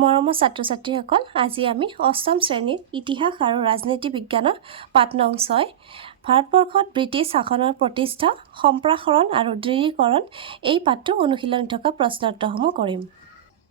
মৰমৰ ছাত্ৰ-ছাত্ৰীসকল, আজি আমি অষ্টম শ্ৰেণীৰ ইতিহাস আৰু ৰাজনীতি বিজ্ঞানৰ পাঠ নং 6 ভাৰতবৰ্ষত ব্ৰিটিছ শাসনৰ প্ৰতিষ্ঠা, সম্প্ৰসাৰণ আৰু দৃঢ়ীকৰণ এই পাঠটোৰ অনুশীলন থকা প্ৰশ্নোত্তৰসমূহ কৰিম।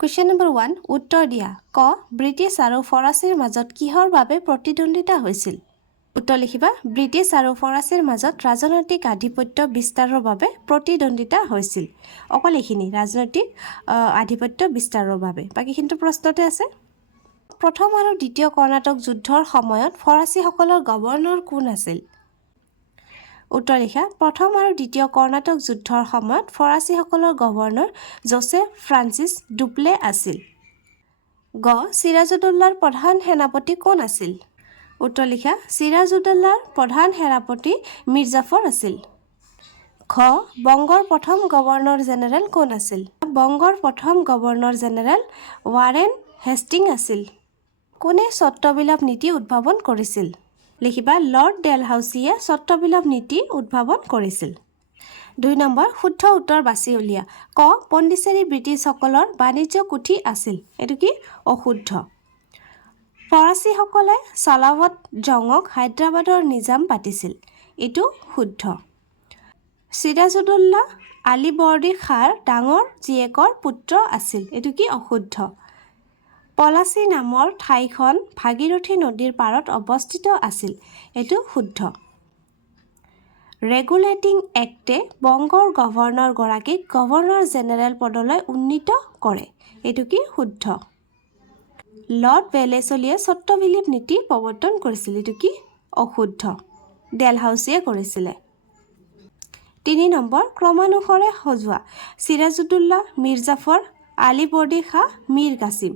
কুৱেশ্যন নম্বৰ 1, উত্তৰ দিয়া। ক. ব্ৰিটিছ আৰু ফৰাচীৰ মাজত কিহৰ বাবে প্ৰতিদ্বন্দ্বিতা হৈছিল? উত্তৰ লিখিবা। ব্ৰিটিছ আৰু ফৰাচীৰ মাজত ৰাজনৈতিক আধিপত্য বিস্তাৰৰ বাবে প্ৰতিদ্বন্দ্বিতা হৈছিল। অকল এইখিনি ৰাজনৈতিক আধিপত্য বিস্তাৰৰ বাবে, বাকীখিনিতো প্ৰশ্নতে আছে। প্ৰথম আৰু দ্বিতীয় কৰ্ণাটক যুদ্ধৰ সময়ত ফৰাচীসকলৰ গভৰ্ণৰ কোন আছিল? উত্তৰ লিখা। প্ৰথম আৰু দ্বিতীয় কৰ্ণাটক যুদ্ধৰ সময়ত ফৰাচীসকলৰ গভৰ্ণৰ জোচেফ ফ্ৰান্সিছ ডুপ্লে আছিল। গ. চিৰাজউদ্দৌলাৰ প্ৰধান সেনাপতি কোন আছিল? উত্তৰ লিখা। চিৰাজউদ্দৌলাৰ প্ৰধান সেনাপতি মীৰ জাফৰ আছিল। খ. বংগৰ প্ৰথম গভৰ্ণৰ জেনেৰেল কোন আছিল? বংগৰ প্ৰথম গভৰ্ণৰ জেনেৰেল ৱাৰেন হেষ্টিং আছিল। কোনে স্বত্ববিলোপ নীতি উদ্ভাৱন কৰিছিল? লিখিবা। লৰ্ড ডেলহাউছিয়ে স্বত্ববিলোপ নীতি উদ্ভাৱন কৰিছিল। 2 নম্বৰ, শুদ্ধ উত্তৰ বাছি উলিয়া। ক. পণ্ডিচেৰী ব্ৰিটিছসকলৰ বাণিজ্য কুঠি আছিল। এইটো কি? অশুদ্ধ। ফৰাচীসকলে চালাৱত জঙক হায়দৰাবাদৰ নিজাম পাতিছিল। এইটো শুদ্ধ। চিৰাজউদ্দৌলা আলীবৰ্দী খাঁৰ ডাঙৰ জীয়েকৰ পুত্ৰ আছিল। এইটো কি? অশুদ্ধ। পলাচী নামৰ ঠাইখন ভাগীৰথী নদীৰ পাৰত অৱস্থিত আছিল। এইটো শুদ্ধ। ৰেগুলেটিং এক্টে বংগৰ গভৰ্ণৰগৰাকীক গভৰ্ণৰ জেনেৰেল পদলৈ উন্নীত কৰে। এইটো কি? শুদ্ধ। লৰ্ড ৱেলেছলিয়ে স্বত্ববিলোপ নীতি প্ৰৱৰ্তন কৰিছিল। এইটো কি? অশুদ্ধ। ডেলহাউছিয়ে কৰিছিলে। 3 নম্বৰ, ক্ৰমানুসাৰে সজোৱা। চিৰাজউদ্দৌলা, মীৰ জাফৰ, আলীবৰ্দী খাঁ, মীৰ কাছিম।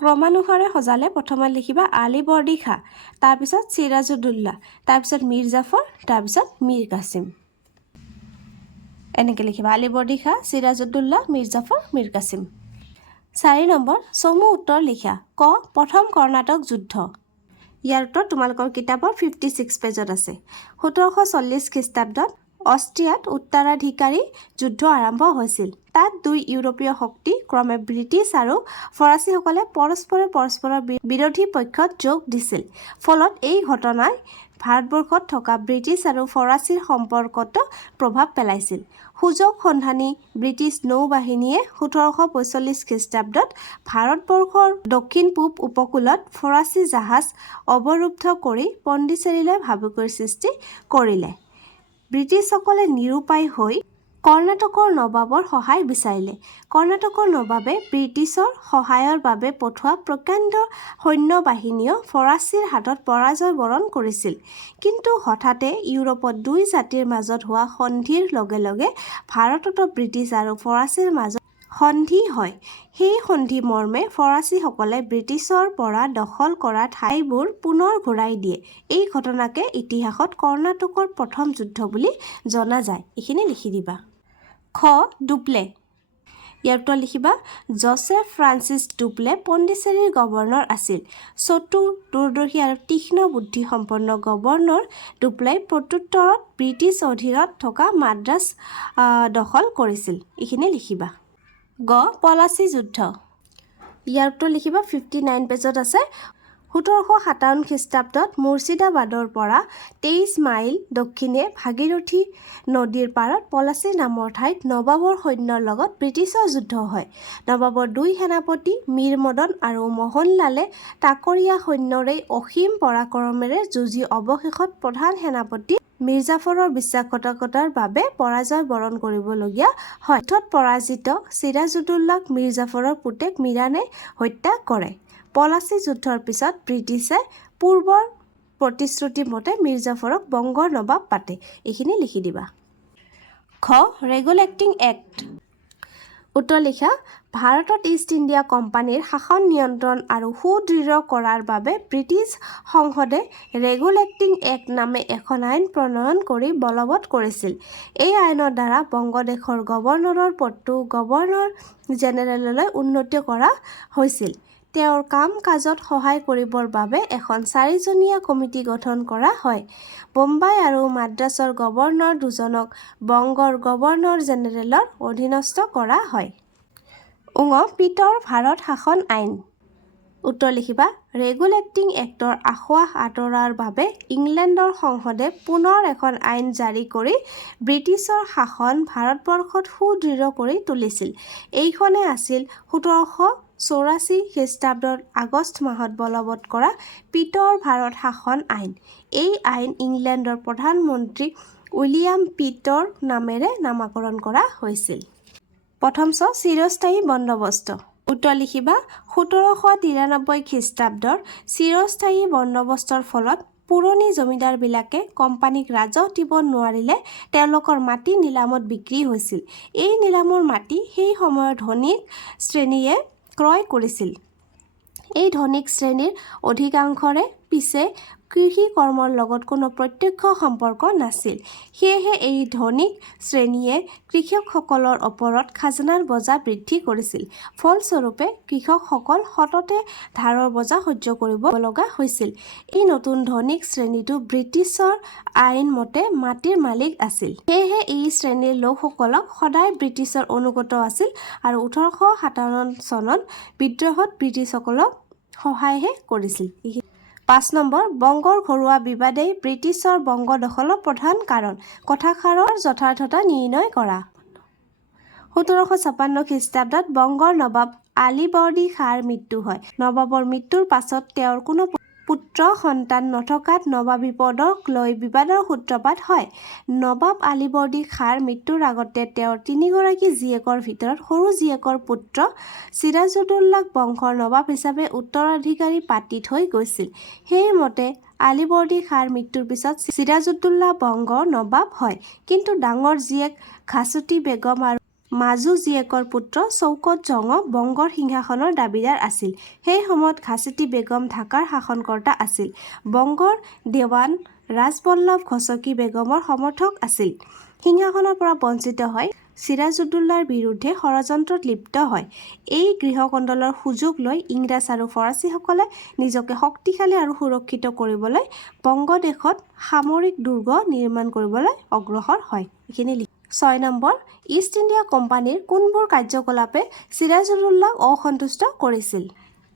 ক্ৰমানুসাৰে সজালে প্ৰথমত লিখিবা আলীবৰ্দী খাঁ, তাৰপিছত চিৰাজউদ্দৌলা, তাৰপিছত মীৰ জাফৰ, তাৰপিছত মীৰ কাছিম। এনেকৈ লিখিবা আলীবৰ্দী খাঁ, চিৰাজউদ্দৌলা, মীৰ জাফৰ, মীৰ কাছিম। 4 নম্বৰ, চমু উত্তৰ লিখা। ক. প্ৰথম কৰ্ণাটক যুদ্ধ। ইয়াৰ উত্তৰ তোমালোকৰ কিতাপৰ 56 পেজত আছে। 1740 খ্ৰীষ্টাব্দত অষ্ট্ৰিয়াত উত্তৰাধিকাৰী যুদ্ধ আৰম্ভ হৈছিল। তাত 2 ইউৰোপীয় শক্তি ক্ৰমে ব্ৰিটিছ আৰু ফৰাচীসকলে পৰস্পৰৰ বিৰোধী পক্ষত যোগ দিছিল। ফলত এই ঘটনাই ভাৰতবৰ্ষত থকা ব্ৰিটিছ আৰু ফৰাচীৰ সম্পৰ্কত প্ৰভাৱ পেলাইছিল। সুযোগ সন্ধানী ব্ৰিটিছ নৌবাহিনীয়ে 1745 খ্ৰীষ্টাব্দত ভাৰতবৰ্ষৰ দক্ষিণ পূব উপকূলত ফৰাচী জাহাজ অৱৰুদ্ধ কৰি পণ্ডিচেৰীলৈ ভাবুকিৰ সৃষ্টি কৰিলে। ব্ৰিটিছসকলে নিৰুপায় হৈ কৰ্ণাটকৰ নবাবৰ সহায় বিচাৰিলে। কৰ্ণাটকৰ নবাবে ব্ৰিটিছৰ সহায়ৰ বাবে পঠোৱা প্ৰকাণ্ড সৈন্যবাহিনীয়েও ফৰাচীৰ হাতত পৰাজয় বৰণ কৰিছিল। কিন্তু হঠাতে ইউৰোপত 2 জাতিৰ মাজত হোৱা সন্ধিৰ লগে লগে ভাৰততো ব্ৰিটিছ আৰু ফৰাচীৰ মাজত সন্ধি হয়। সেই সন্ধি মৰ্মে ফৰাচীসকলে ব্ৰিটিছৰ পৰা দখল কৰা ঠাইবোৰ পুনৰ ঘূৰাই দিয়ে। এই ঘটনাকে ইতিহাসত কৰ্ণাটকৰ প্ৰথম যুদ্ধ বুলি জনা যায়। এইখিনি লিখি দিবা। খ. ডুপ্লে। ইয়াৰ উত্তৰ লিখিবা। জোচেফ ফ্ৰান্সিছ ডুপ্লে পণ্ডিচেৰীৰ গভৰ্ণৰ আছিল। চতুৰ, দূৰদৰ্শী আৰু তীক্ষ্ণ বুদ্ধিসম্পন্ন গভৰ্ণৰ ডুপ্লেই প্ৰত্যুত্তৰত ব্ৰিটিছ অধীনত থকা মাদ্ৰাজ দখল কৰিছিল। এইখিনি লিখিবা। গ. পলাচী যুদ্ধ। ইয়াৰ উত্তৰ লিখিবা। 59 পেজত আছে। 1757 খ্ৰীষ্টাব্দত মুৰ্ছিদাবাদৰ পৰা 23 মাইল দক্ষিণে ভাগীৰথী নদীৰ পাৰত পলাচী নামৰ ঠাইত নবাবৰ সৈন্যৰ লগত ব্ৰিটিছৰ যুদ্ধ হয়। নবাবৰ 2 সেনাপতি মীৰ মদন আৰু মোহনলালে তাকৰীয়া সৈন্যৰে অসীম পৰাক্ৰমেৰে যুঁজি অৱশেষত প্ৰধান সেনাপতি মীৰ জাফৰৰ বিশ্বাসঘাতকতাৰ বাবে পৰাজয় বৰণ কৰিবলগীয়া হয়। যুদ্ধত পৰাজিত চিৰাজউদ্দৌলাক মীৰ জাফৰৰ পুতেক মিৰাণে হত্যা কৰে। পলাচী যুদ্ধৰ পিছত ব্ৰিটিছে পূৰ্বৰ প্ৰতিশ্ৰুতি মতে মীৰ জাফৰক বংগৰ নবাব পাতে। এইখিনি লিখি দিবা। খ. Regulating act. উত্তৰ লিখা। ভাৰতত ইষ্ট ইণ্ডিয়া কোম্পানীৰ শাসন নিয়ন্ত্ৰণ আৰু সুদৃঢ় কৰাৰ বাবে ব্ৰিটিছ সংসদে ৰেগুলেটিং এক্ট নামে এখন আইন প্ৰণয়ন কৰি বলবৎ কৰিছিল। এই আইনৰ দ্বাৰা বংগদেশৰ গভৰ্ণৰৰ পদটো গভৰ্ণৰ জেনেৰেললৈ উন্নীত কৰা হৈছিল। তেওঁৰ কাম কাজত সহায় কৰিবৰ বাবে এখন 4জনীয়া কমিটি গঠন কৰা হয়। বোম্বাই আৰু মাদ্ৰাছৰ গভৰ্ণৰ দুজনক বংগৰ গভৰ্ণৰ জেনেৰেলৰ অধীনস্থ কৰা হয়। পিতৰ ভাৰত শাসন আইন। উত্তৰ লিখিবা ৰেগুলেটিং এক্টৰ আসোঁৱাহ আঁতৰাৰ বাবে ইংলেণ্ডৰ সংসদে পুনৰ এখন আইন জাৰি কৰি ব্ৰিটিছৰ শাসন ভাৰতবৰ্ষত সুদৃঢ় কৰি তুলিছিল। এইখনে আছিল 1784 খ্ৰীষ্টাব্দৰ আগষ্ট মাহত বলবৎ কৰা পিতৰ ভাৰত শাসন আইন। এই আইন ইংলেণ্ডৰ প্ৰধানমন্ত্ৰী উইলিয়াম পিটৰ নামেৰে নামাকৰণ কৰা হৈছিল। প্ৰথম চিৰস্থায়ী বন্দোবস্ত। উত্তৰ লিখিবা 1793 খ্ৰীষ্টাব্দৰ চিৰস্থায়ী বন্দোবস্তৰ ফলত পুৰণি জমিদাৰবিলাকে কোম্পানীক ৰাজহ দিব নোৱাৰিলে তেওঁলোকৰ মাটি নিলামত বিক্ৰী হৈছিল। এই নিলামৰ মাটি সেই সময়ৰ ধনিক শ্ৰেণীয়ে ক্ৰয় কৰিছিল। এই ধনিক শ্ৰেণীৰ অধিকাংশৰে পিছে কৃষি কৰ্মৰ লগত কোনো প্ৰত্যক্ষ সম্পৰ্ক নাছিল। সেয়েহে এই ধনিক শ্ৰেণীয়ে কৃষকসকলৰ ওপৰত খাজনাৰ বোজা বৃদ্ধি কৰিছিল। ফলস্বৰূপে কৃষকসকল সততে ধাৰৰ বোজা সহ্য কৰিব লগা হৈছিল। এই নতুন ধনিক শ্ৰেণীটো ব্ৰিটিছৰ আইন মতে মাটিৰ মালিক আছিল। সেয়েহে এই শ্ৰেণীৰ লোকসকলক সদায় ব্ৰিটিছৰ অনুগত আছিল আৰু 1857 চনত বিদ্ৰোহত ব্ৰিটিছসকলক সহায়হে কৰিছিল। 5 বংগৰ ঘৰুৱা বিবাদেই ব্ৰিটিছৰ বংগ দখলৰ প্ৰধান কাৰণ। কথাষাৰৰ যথাৰ্থতা নিৰ্ণয় কৰা। 1756 খ্ৰীষ্টাব্দত বংগৰ নবাব আলীবৰ্দী খাঁৰ মৃত্যু হয়। নবাবৰ মৃত্যুৰ পাছত তেওঁৰ কোনো পুত্ৰ সন্তান নথকাত নবাবী পদক লৈ বিবাদৰ সূত্ৰপাত হয়। নবাব আলীবৰ্দী খাঁৰ মৃত্যুৰ আগতে তেওঁৰ 3গৰাকী জীয়েকৰ ভিতৰত সৰু জীয়েকৰ পুত্ৰ চিৰাজউদ্দৌলাক বংশৰ নবাব হিচাপে উত্তৰাধিকাৰী পাতি থৈ গৈছিল। সেইমতে আলীবৰ্দী খাঁৰ মৃত্যুৰ পিছত চিৰাজউদ্দৌলা বংগৰ নবাব হয়। কিন্তু ডাঙৰ জীয়েক ঘাচুটি বেগম আৰু মাজু জীয়েকৰ পুত্ৰ চৌকত জঙ বংগৰ সিংহাসনৰ দাবীদাৰ আছিল। সেই সময়ত ঘাচুটি বেগম ঢাকাৰ শাসনকৰ্তা আছিল। বংগৰ দেৱান ৰাজবল্লভ ঘচকি বেগমৰ সমৰ্থক আছিল। সিংহাসনৰ পৰা বঞ্চিত হৈ চিৰাজউদ্দৌলাৰ বিৰুদ্ধে ষড়যন্ত্ৰত লিপ্ত হয়। এই গৃহকন্দলৰ সুযোগ লৈ ইংৰাজ আৰু ফৰাচীসকলে নিজকে শক্তিশালী আৰু সুৰক্ষিত কৰিবলৈ বংগদেশত সামৰিক দুৰ্গ নিৰ্মাণ কৰিবলৈ অগ্ৰসৰ হয়। এইখিনি 6 ইষ্ট ইণ্ডিয়া কোম্পানীৰ কোনবোৰ কাৰ্যকলাপে চিৰাজউদ্দৌলাক অসন্তুষ্ট কৰিছিল?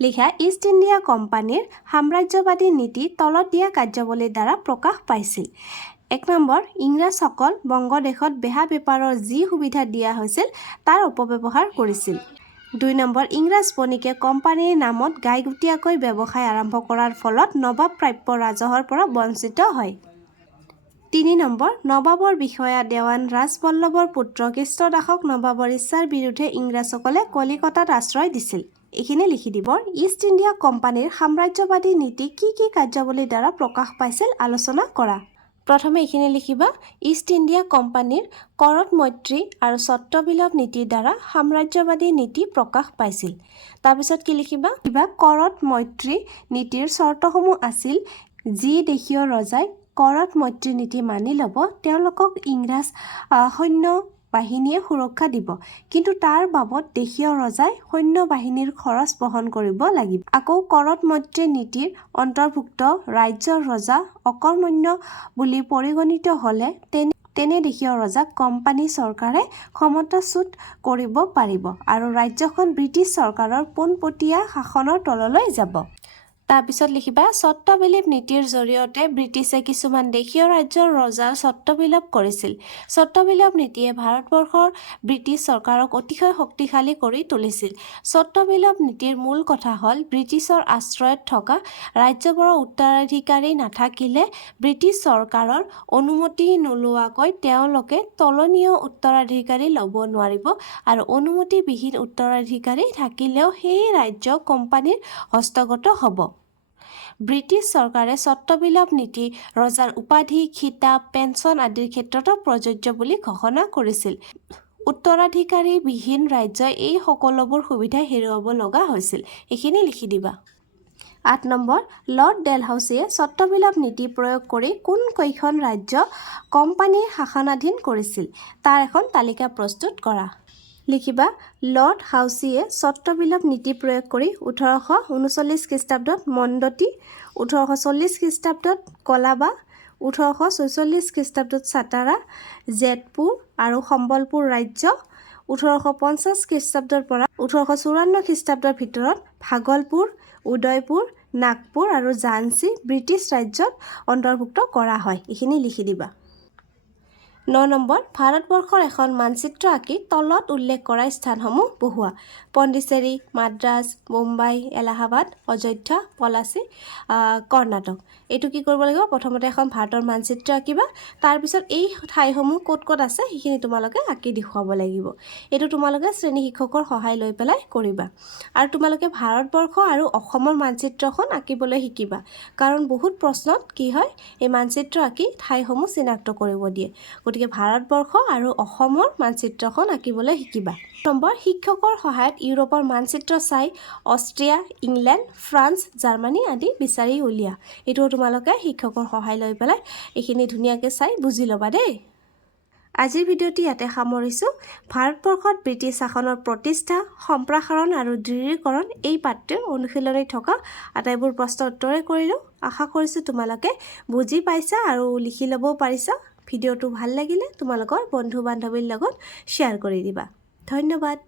লিখা ইষ্ট ইণ্ডিয়া কোম্পানীৰ সাম্ৰাজ্যবাদী নীতি তলত দিয়া কাৰ্যাৱলীৰ দ্বাৰা প্ৰকাশ পাইছিল। 1 ইংৰাজসকল বংগদেশত বেহা বেপাৰৰ যি সুবিধা দিয়া হৈছিল তাৰ অপব্যৱহাৰ কৰিছিল। 2 ইংৰাজ বণিকে কোম্পানীৰ নামত গাইগুটীয়াকৈ ব্যৱসায় আৰম্ভ কৰাৰ ফলত নবাব প্ৰাপ্য ৰাজহৰ পৰা বঞ্চিত হয়। 3 নবাবৰ বিষয়া দেৱান ৰাজবল্লভৰ পুত্ৰ কৃষ্ণদাসক নবাবৰ ইচ্ছাৰ বিৰুদ্ধে ইংৰাজসকলে কলিকতাত আশ্ৰয় দিছিল। এইখিনি লিখি দিব। ইষ্ট ইণ্ডিয়া কোম্পানীৰ সাম্ৰাজ্যবাদী নীতি কি কি কাৰ্যাৱলীৰ দ্বাৰা প্ৰকাশ পাইছিল আলোচনা কৰা। প্ৰথমে এইখিনি লিখিবা ইষ্ট ইণ্ডিয়া কোম্পানীৰ কৰত মৈত্ৰী আৰু স্বত্ববিলোপ নীতিৰ দ্বাৰা সাম্ৰাজ্যবাদী নীতি প্ৰকাশ পাইছিল। তাৰপিছত কি লিখিবা কৰত মৈত্ৰী নীতিৰ চৰ্তসমূহ আছিল যি দেশীয় ৰজাই কৰত মৈত্ৰী নীতি মানি ল'ব তেওঁলোকক ইংৰাজ সৈন্য বাহিনীয়ে সুৰক্ষা দিব, কিন্তু তাৰ বাবদ দেশীয় ৰজাই সৈন্য বাহিনীৰ খৰচ বহন কৰিব লাগিব। আকৌ কৰত মৈত্ৰী নীতিৰ অন্তৰ্ভুক্ত ৰাজ্যৰ ৰজা অকৰ্মণ্য বুলি পৰিগণিত হ'লে তেনে দেশীয় ৰজাক কোম্পানী চৰকাৰে ক্ষমতাচ্যুত কৰিব পাৰিব আৰু ৰাজ্যখন ব্ৰিটিছ চৰকাৰৰ পোনপটীয়া শাসনৰ তললৈ যাব। তাৰপিছত লিখিবা স্বত্ববিলোপ নীতিৰ জৰিয়তে ব্ৰিটিছে কিছুমান দেশীয় ৰাজ্যৰ ৰজাৰ স্বত্ববিলোপ কৰিছিল। স্বত্ববিলোপ নীতিয়ে ভাৰতবৰ্ষৰ ব্ৰিটিছ চৰকাৰক অতিশয় শক্তিশালী কৰি তুলিছিল। স্বত্ববিলোপ নীতিৰ মূল কথা হ'ল ব্ৰিটিছৰ আশ্ৰয়ত থকা ৰাজ্যবোৰৰ উত্তৰাধিকাৰী নাথাকিলে ব্ৰিটিছ চৰকাৰৰ অনুমতি নোলোৱাকৈ তেওঁলোকে তলনীয় উত্তৰাধিকাৰী ল'ব নোৱাৰিব আৰু অনুমতিবিহীন উত্তৰাধিকাৰী থাকিলেও সেই ৰাজ্য কোম্পানীৰ হস্তগত হ'ব। ব্ৰিটিছ চৰকাৰে স্বত্ববিলোপ নীতি ৰজাৰ উপাধি, খিতাপ, পেঞ্চন আদিৰ ক্ষেত্ৰতো প্ৰযোজ্য বুলি ঘোষণা কৰিছিল। উত্তৰাধিকাৰীবিহীন ৰাজ্যই এই সকলোবোৰ সুবিধা হেৰুৱাব লগা হৈছিল। এইখিনি লিখি দিবা। 8 লৰ্ড ডেলহাউছিয়ে স্বত্ববিলোপ নীতি প্ৰয়োগ কৰি কোন কেইখন ৰাজ্য কোম্পানীৰ শাসনাধীন কৰিছিল তাৰ এখন তালিকা প্ৰস্তুত কৰা। লিখিবা লৰ্ড হাউছিয়ে স্বত্ববিলোপ নীতি প্ৰয়োগ কৰি 1839 খ্ৰীষ্টাব্দত মন্দতী, 1840 খ্ৰীষ্টাব্দত কলাবা, 1846 খ্ৰীষ্টাব্দত ছাটাৰা, জেতপুৰ আৰু সম্বলপুৰ ৰাজ্য, 1850 খ্ৰীষ্টাব্দৰ পৰা 1854 খ্ৰীষ্টাব্দৰ ভিতৰত ভাগলপুৰ, উদয়পুৰ, নাগপুৰ আৰু ঝান্সী ব্ৰিটিছ ৰাজ্যত অন্তৰ্ভুক্ত কৰা হয়। এইখিনি লিখি দিবা। 9 নম্বৰ, ভাৰতবৰ্ষৰ এখন মানচিত্ৰ আঁকি তলত উল্লেখ কৰা স্থানসমূহ বহুৱা। পণ্ডিচেৰী, মাদ্ৰাজ, মুম্বাই, এলাহাবাদ, অযোধ্যা, পলাচী, কৰ্ণাটক। এইটো কি কৰিব লাগিব? প্ৰথমতে এখন ভাৰতৰ মানচিত্ৰ আঁকিবা, তাৰপিছত এই ঠাইসমূহ ক'ত ক'ত আছে সেইখিনি তোমালোকে আঁকি দেখুৱাব লাগিব। এইটো তোমালোকে শ্ৰেণী শিক্ষকৰ সহায় লৈ পেলাই কৰিবা। আৰু তোমালোকে ভাৰতবৰ্ষ আৰু অসমৰ মানচিত্ৰখন আঁকিবলৈ শিকিবা, কাৰণ বহুত প্ৰশ্নত কি হয়, এই মানচিত্ৰ আঁকি ঠাইসমূহ চিনাক্ত কৰিব দিয়ে। গতিকে ভাৰতবৰ্ষ আৰু অসমৰ মানচিত্ৰখন আঁকিবলৈ শিকিবা। নম্বৰ, শিক্ষকৰ সহায়ত ইউৰোপৰ মানচিত্ৰ চাই অষ্ট্ৰিয়া, ইংলেণ্ড, ফ্ৰান্স, জাৰ্মানী আদি বিচাৰি উলিয়া। এইটো তোমালোকে শিক্ষকৰ সহায় লৈ পেলাই এইখিনি ধুনীয়াকৈ চাই বুজি ল'বা দেই। আজিৰ ভিডিঅ'টি ইয়াতে সামৰিছোঁ। ভাৰতবৰ্ষত ব্ৰিটিছ শাসনৰ প্ৰতিষ্ঠা, সম্প্ৰসাৰণ আৰু দৃঢ়ীকৰণ এই পাঠটোৰ অনুশীলনী থকা আটাইবোৰ প্ৰশ্ন উত্তৰে কৰিলোঁ। আশা কৰিছোঁ তোমালোকে বুজি পাইছা আৰু লিখি ল'বও পাৰিছা। ভিডিঅ'টো ভাল লাগিলে তোমালোকৰ বন্ধু বান্ধৱীৰ লগত শ্বেয়াৰ কৰি দিবা। ধন্যবাদ।